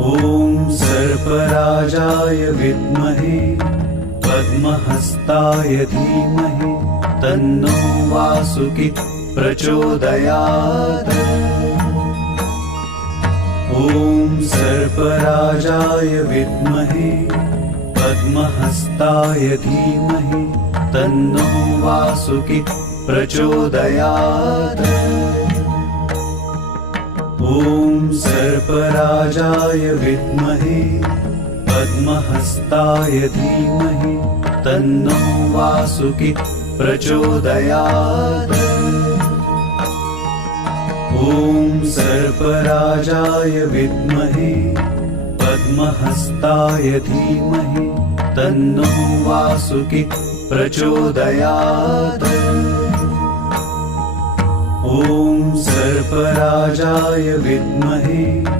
ॐ सर्पराजाय विद्महे पद्महस्ताय धीमहि तन्नो वासुकी प्रचोदयात्। ॐ सर्पराजाय विद्महे पद्महस्ताय धीमहि तन्नो वासुकी प्रचोदयात्। ॐ सर्पराजाय विद्महे पद्महस्ताय धीमहि तन्नो वासुकी प्रचोदयात्। ॐ सर्पराजाय विद्महे पद्महस्ताय धीमहि तन्नो वासुकी प्रचोदयात्। ॐ सर्पराजाय विद्महे